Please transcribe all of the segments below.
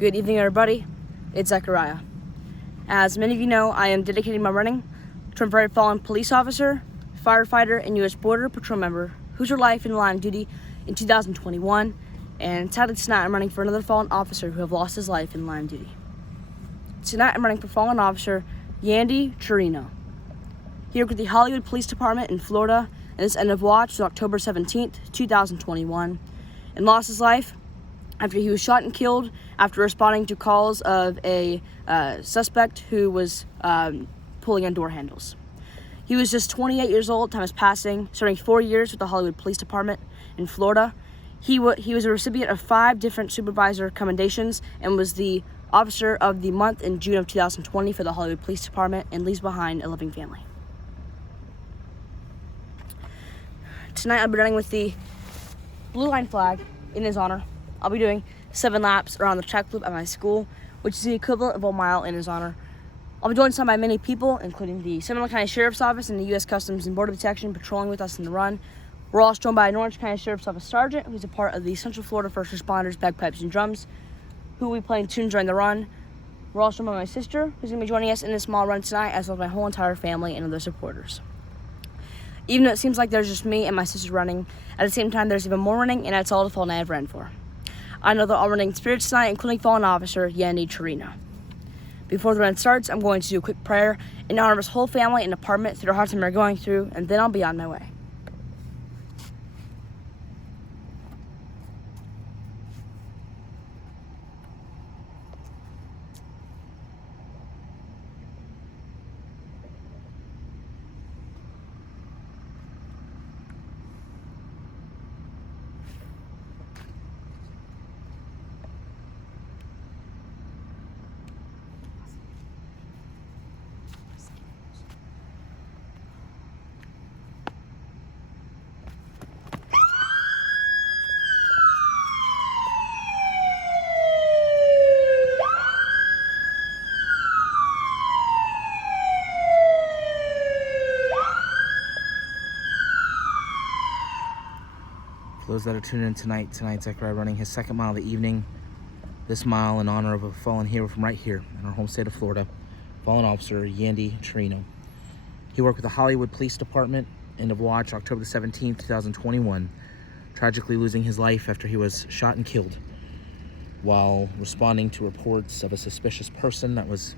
Good evening, everybody. It's Zechariah. As many of you know, I am dedicating my running to a fallen police officer, firefighter, and U.S. Border Patrol member whose life in the line of duty in 2021. And sadly tonight I'm running for another fallen officer who have lost his life in the line of duty. Tonight I'm running for fallen officer Yandy Chirino. He worked with the Hollywood Police Department in Florida, and his end of watch was October 17th, 2021, and lost his life after he was shot and killed after responding to calls of a suspect who was pulling on door handles. He was just 28 years old, time is passing, serving 4 years with the Hollywood Police Department in Florida. He was a recipient of 5 different supervisor commendations and was the Officer of the Month in June of 2020 for the Hollywood Police Department, and leaves behind a loving family. Tonight I'll be running with the blue line flag in his honor. I'll be doing 7 laps around the track loop at my school, which is the equivalent of a mile in his honor. I'll be joined by many people, including the Seminole County Sheriff's Office and the U.S. Customs and Border Protection patrolling with us in the run. We're also joined by an Orange County Sheriff's Office Sergeant, who's a part of the Central Florida First Responders, Bagpipes, and Drums, who will be playing tunes during the run. We're also joined by my sister, who's going to be joining us in this small run tonight, as well as my whole entire family and other supporters. Even though it seems like there's just me and my sister running, at the same time there's even more running, and that's all the fallen I have ran for. I know they're all running spirits tonight, including fallen officer Yandy Chirino. Before the run starts, I'm going to do a quick prayer in honor of his whole family and department through the hard time they're going through, and then I'll be on my way. For those that are tuning in tonight, Zechariah running his 2nd mile of the evening. This mile in honor of a fallen hero from right here in our home state of Florida, fallen officer Yandy Chirino. He worked with the Hollywood Police Department, end of watch October the 17th, 2021, tragically losing his life after he was shot and killed while responding to reports of a suspicious person that was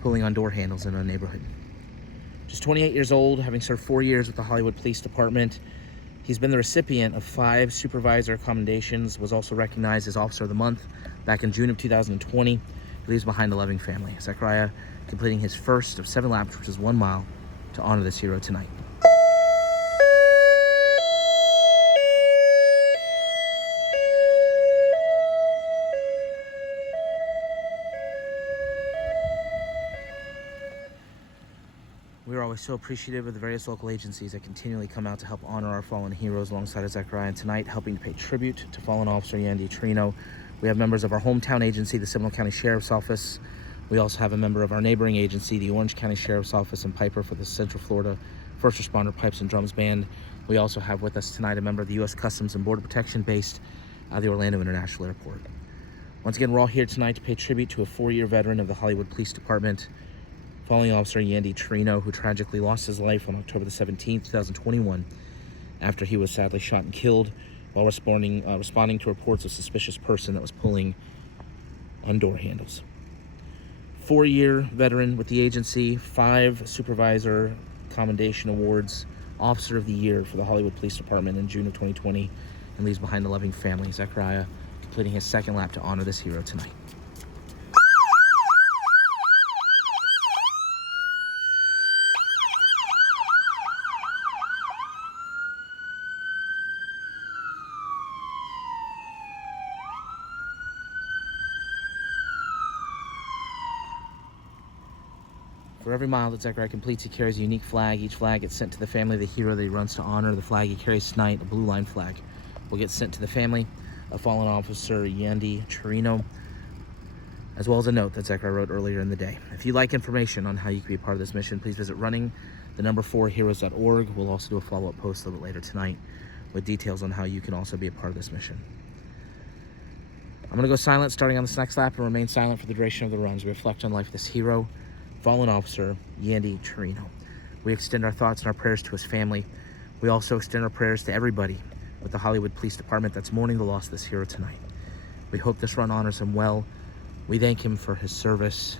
pulling on door handles in a neighborhood. Just 28 years old, having served 4 years with the Hollywood Police Department, he's been the recipient of 5 supervisor commendations, was also recognized as Officer of the Month back in June of 2020. He leaves behind a loving family. Zechariah completing his first of 7 laps, which is 1 mile, to honor this hero tonight. We are always so appreciative of the various local agencies that continually come out to help honor our fallen heroes alongside of Zechariah, and tonight helping to pay tribute to fallen officer Yandy Chirino. We have members of our hometown agency, the Seminole County Sheriff's Office. We also have a member of our neighboring agency, the Orange County Sheriff's Office, and Piper for the Central Florida First Responder Pipes and Drums Band. We also have with us tonight a member of the U.S. Customs and Border Protection based at the Orlando International Airport. Once again, we're all here tonight to pay tribute to a 4-year veteran of the Hollywood Police Department, fallen officer Yandy Chirino, who tragically lost his life on October the 17th, 2021, after he was sadly shot and killed while responding to reports of a suspicious person that was pulling on door handles. 4-year veteran with the agency, 5 supervisor commendation awards, Officer of the Year for the Hollywood Police Department in June of 2020, and leaves behind a loving family. Zechariah completing his 2nd lap to honor this hero tonight. For every mile that Zechariah completes, he carries a unique flag. Each flag gets sent to the family of the hero that he runs to honor. The flag he carries tonight, a blue line flag, will get sent to the family of fallen officer Yandy Chirino, as well as a note that Zechariah wrote earlier in the day. If you'd like information on how you can be a part of this mission, please visit running4heroes.org. We'll also do a follow-up post a little bit later tonight with details on how you can also be a part of this mission. I'm going to go silent starting on this next lap and remain silent for the duration of the runs. We reflect on life of this hero, fallen officer, Yandy Chirino. We extend our thoughts and our prayers to his family. We also extend our prayers to everybody with the Hollywood Police Department that's mourning the loss of this hero tonight. We hope this run honors him well. We thank him for his service.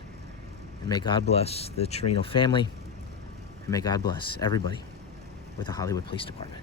And may God bless the Chirino family. And may God bless everybody with the Hollywood Police Department.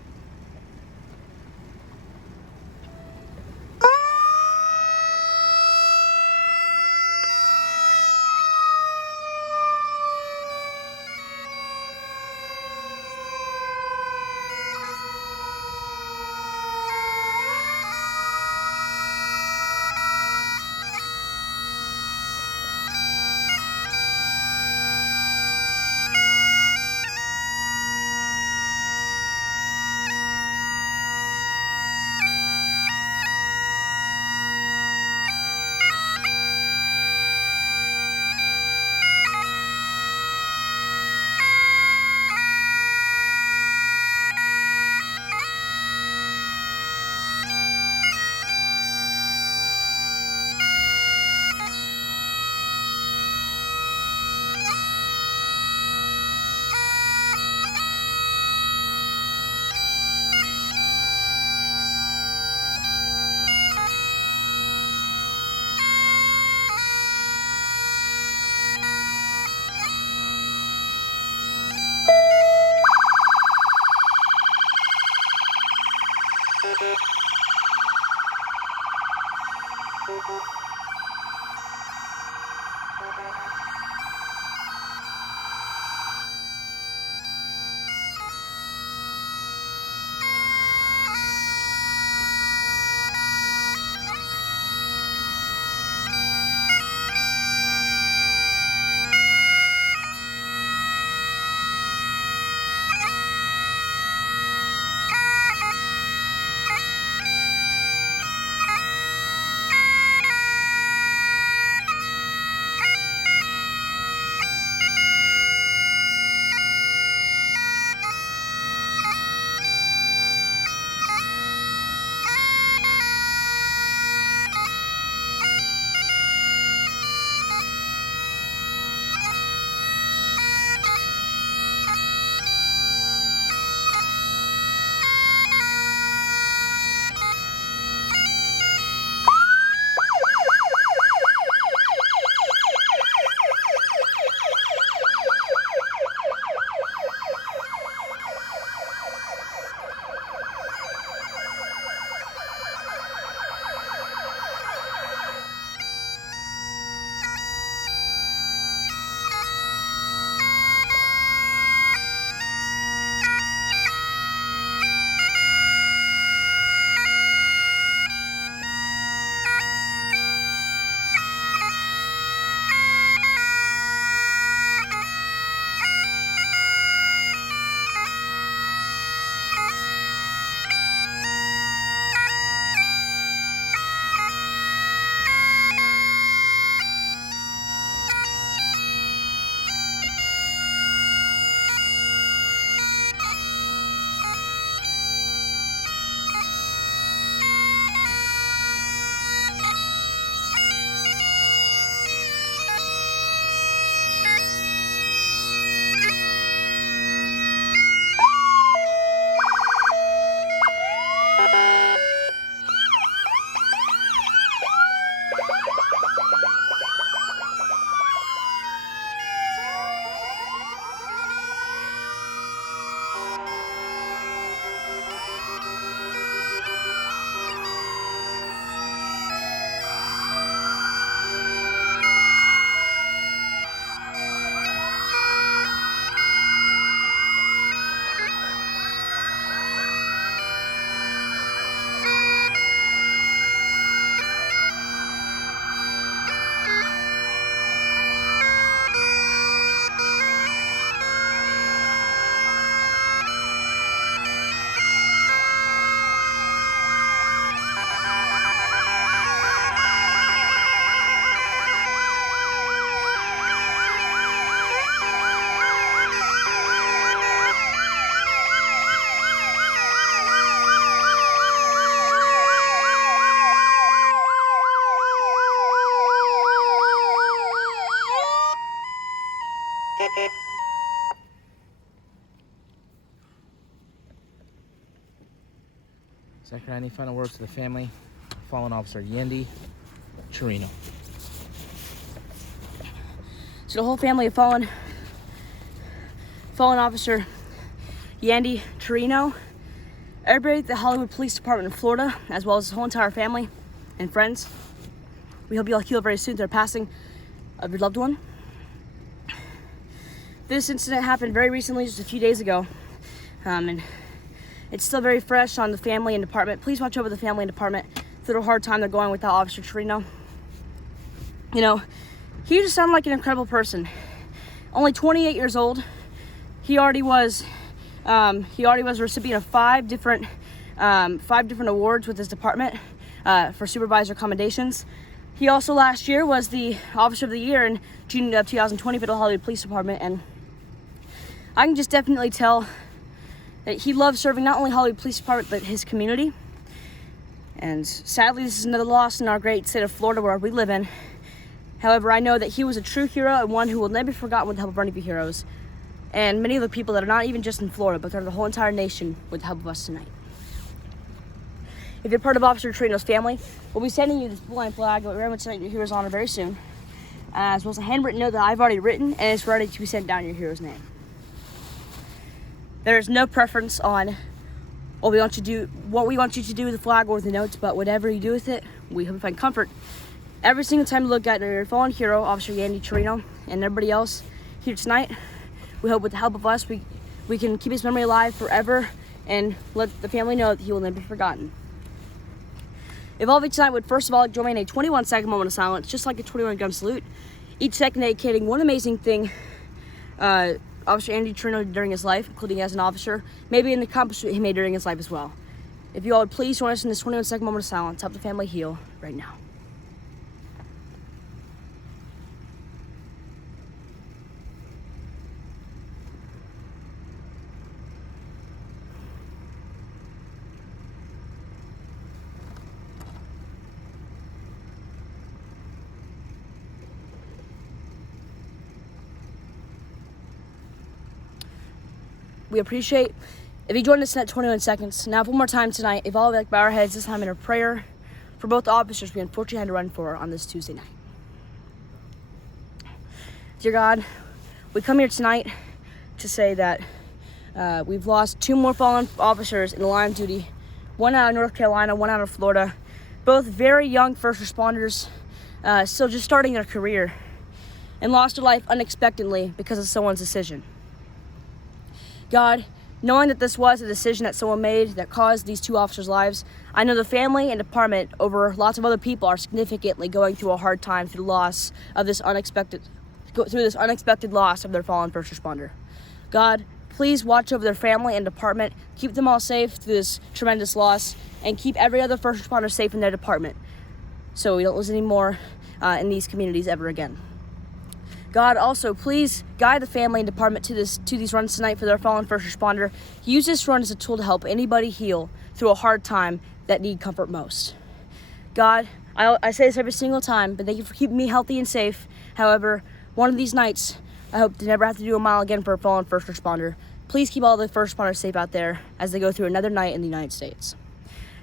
Zachariah, any final words to the family? Fallen Officer Yandy Chirino. So the whole family of fallen officer Yandy Chirino, everybody at the Hollywood Police Department in Florida, as well as his whole entire family and friends, we hope you all heal very soon to the passing of your loved one. This incident happened very recently, just a few days ago, and it's still very fresh on the family and department. Please watch over the family and department through the hard time they're going without Officer Chirino. You know, he just sounded like an incredible person. Only 28 years old. He already was a recipient of five different awards with his department for supervisor commendations. He also last year was the Officer of the Year in June of 2020 for the Hollywood Police Department, and I can just definitely tell that he loves serving not only Hollywood Police Department but his community. And sadly, this is another loss in our great state of Florida where we live in. However, I know that he was a true hero and one who will never be forgotten with the help of our Navy heroes and many of the people that are not even just in Florida, but they're the whole entire nation with the help of us tonight. If you're part of Officer Chirino's family, we'll be sending you this blue flag that we're going to send your hero's honor very soon, as well as a handwritten note that I've already written, and it's ready to be sent down in your hero's name. There is no preference on what we want you to do with the flag or with the notes, but whatever you do with it, we hope you find comfort every single time you look at your fallen hero, Officer Yandy Chirino, and everybody else here tonight. We hope with the help of us, we can keep his memory alive forever and let the family know that he will never be forgotten. If all of you tonight would first of all join me in a 21-second moment of silence, just like a 21-gun salute, each second dedicating one amazing thing Officer Yandy Chirino did during his life, including as an officer, maybe an accomplishment he made during his life as well. If you all would please join us in this 21-second moment of silence, help the family heal right now. We appreciate if you joined us in that 21 seconds. Now, one more time tonight, if all of you like bow our heads, this time in a prayer for both the officers we unfortunately had to run for on this Tuesday night. Dear God, we come here tonight to say that we've lost two more fallen officers in the line of duty, one out of North Carolina, one out of Florida, both very young first responders, still just starting their career, and lost their life unexpectedly because of someone's decision. God, knowing that this was a decision that someone made that caused these two officers' lives, I know the family and department, over lots of other people, are significantly going through a hard time through this unexpected loss of their fallen first responder. God, please watch over their family and department, keep them all safe through this tremendous loss, and keep every other first responder safe in their department, so we don't lose any more in these communities ever again. God, also, please guide the family and department to these runs tonight for their fallen first responder. Use this run as a tool to help anybody heal through a hard time that need comfort most. God, I say this every single time, but thank you for keeping me healthy and safe. However, one of these nights, I hope to never have to do a mile again for a fallen first responder. Please keep all the first responders safe out there as they go through another night in the United States.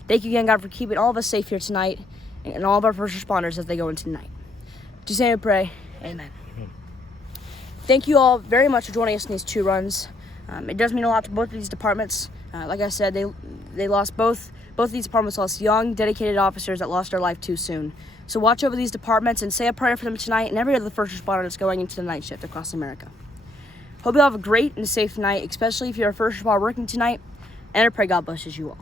Thank you again, God, for keeping all of us safe here tonight and all of our first responders as they go into the night. Just say and pray. Amen. Thank you all very much for joining us in these two runs. It does mean a lot to both of these departments. Like I said, they lost both of these departments lost young, dedicated officers that lost their life too soon. So watch over these departments and say a prayer for them tonight and every other first responder that's going into the night shift across America. Hope you all have a great and safe night, especially if you're a first responder working tonight, and I pray God blesses you all.